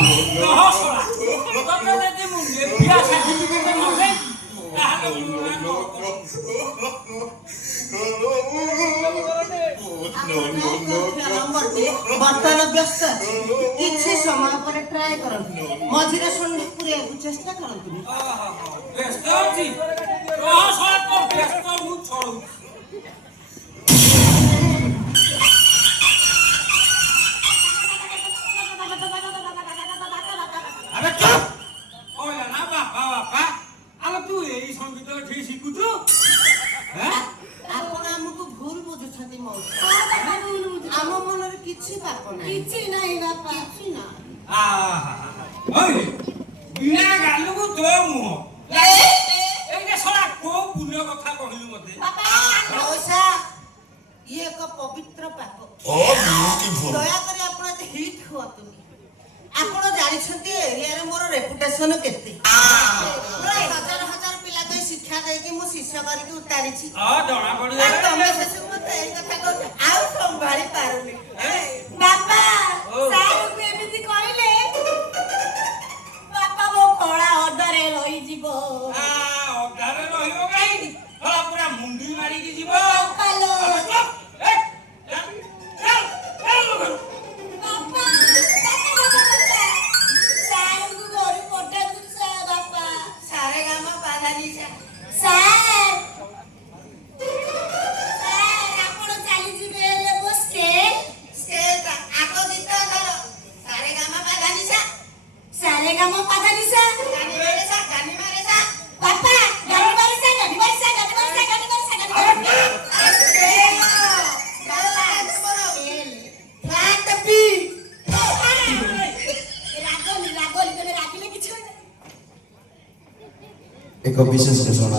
Hosla. Total de mundial. Biasa certificate nolai. बर्तन व्यस्त किसी समय पर ट्राई करंतु मझिरे सुंडी पुरे चेष्टा करंतु व्यस्त अछि हसला तो व्यस्त मु छोड़ू अबे चुप ओला ना बापा बापा अब तू एई संगीत ठीक शिखुछु आपण हमकु भूल बुझुछथि मौसी आम मनरे किछि पाप नै किछि नै बापा किछि ना ओए बिना गालु को तो मुह एई जे सला को पुण्य कथा कहिलु मते मौसा ये एक पवित्र पाप ब्यूटीफुल दया करे आपण जे हिट होतुनी आपण जानि छथि एरिया रे मोर रेपुटेशन केते हजार हजार पिला तो शिक्षा दे कि मु शिष्य करी के उतारी छी जणा पड़ी तमे से मते एई कथा को आउ संभाली पारुनी बापा सारू को एमिति कइले बापा मो कोळा अडरे रही जीवो अडारे रहिबो काई हला पूरा मुंडी मारी की जीवो पालो एक विशेष घोषणा